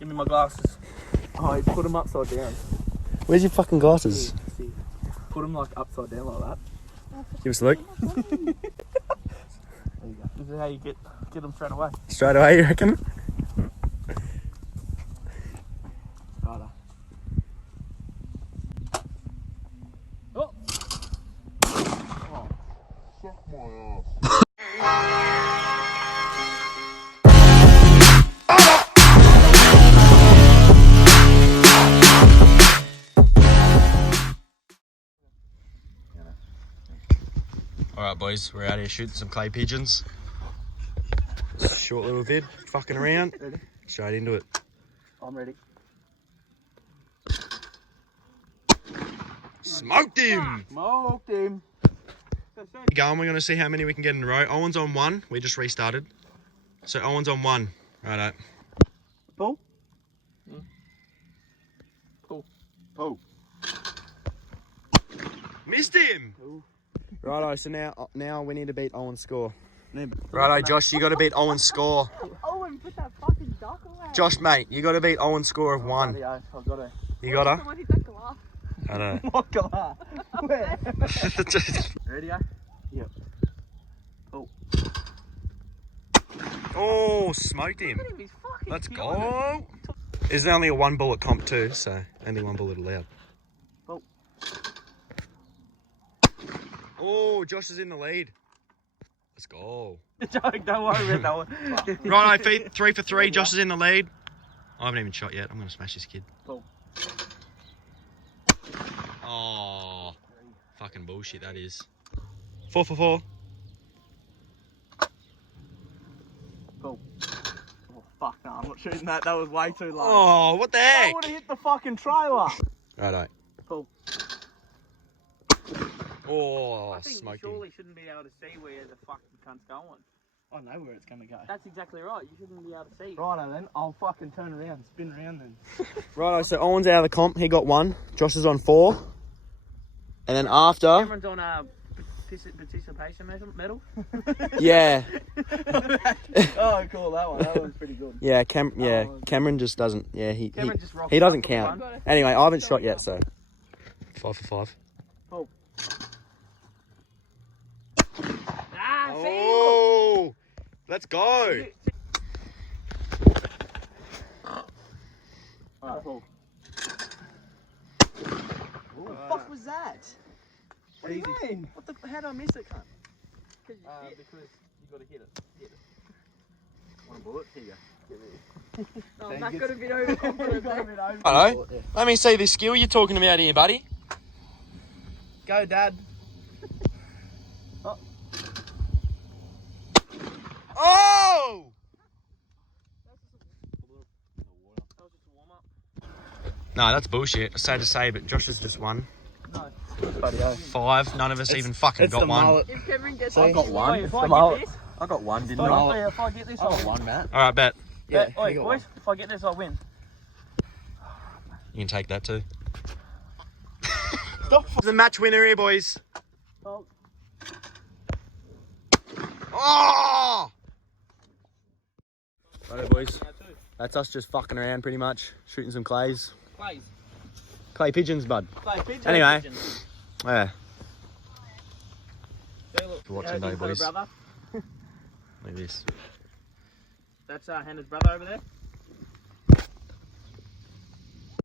Give me my glasses. Oh, you put them upside down. Where's your fucking glasses? See. Put them like upside down like that. Give us a look. There you go. This is how you get them straight away. Straight away, you reckon? Righto. Oh. Oh. Fuck my ass. Alright boys, we're out here shooting some clay pigeons. Short little vid, fucking around. Ready? Straight into it. I'm ready. Smoked him! Smoked him. Going, we're gonna see how many we can get in a row. Owen's on one, we just restarted. So Owen's on one. Righto. Pull. Pull. Pull. Missed him! Pull. Righto, so now we need to beat Owen's score. Righto, Josh, you got to beat Owen's score. Owen, put that fucking duck away. Josh, mate, you got to beat Owen's score of 1. I've got to. You got to? Someone hit that glass. I know. What glass? Where? Ready, Yep. Oh. Oh, smoked him. Look at him, he's fucking Let's killing go. There's only a 1 bullet comp too, so only 1 bullet allowed. Oh. Oh, Josh is in the lead. Let's go. Joke, don't worry about that one. Righto, 3 for 3. Josh is in the lead. I haven't even shot yet. I'm going to smash this kid. Cool. Oh, fucking bullshit that is. 4 for 4. Cool. Oh, fuck no, I'm not shooting that. That was way too low. Oh, what the I heck? would have hit the fucking trailer. Righto. Cool. Oh, I think you smoked surely him. shouldn't be able to see where the fucking cunt's going. I know where it's going to go. That's exactly right. You shouldn't be able to see. Righto then, I'll fucking turn around, spin around then. Righto, so Owen's out of the comp. He got 1. Josh is on 4. And then after... Cameron's on a participation medal. Yeah. Oh, cool, that one. That one's pretty good. Yeah, Cameron just doesn't... Yeah, he Just rocked he doesn't up count. one. Anyway, I haven't shot yet, so... 5 for 5. Oh. Ah, see? Oh! Let's go! Alright, cool. What the fuck was that? What do you mean? What the? How did I miss it, cunt? Because you got to hit it. Want a bullet? Here you go. No, I'm not going to be overconfident. Hello? Let me see this skill you're talking about here, buddy. Go, Dad. Oh! No, that's bullshit. Sad to say, but Josh has just won. No. Bloody hell. 5. None of us even fucking got 1. If Cameron gets I got this, one. wait, It's if the I mullet. get this, I got 1, didn't I? if I get this, I I'll got win. 1, Matt. All right, bet. Yeah, Oi, you got boys, if I get this, I win. You can take that too. Stop. The match winner here, boys. Oh. Oh! Righto, boys. That's us just fucking around pretty much. Shooting some clays. Plays. Clay pigeons, bud. Play pigeon. Anyway. Pigeons. Yeah. Yeah, look, For watching here's though, his little boys. brother. Look at this. That's Hannah's brother over there.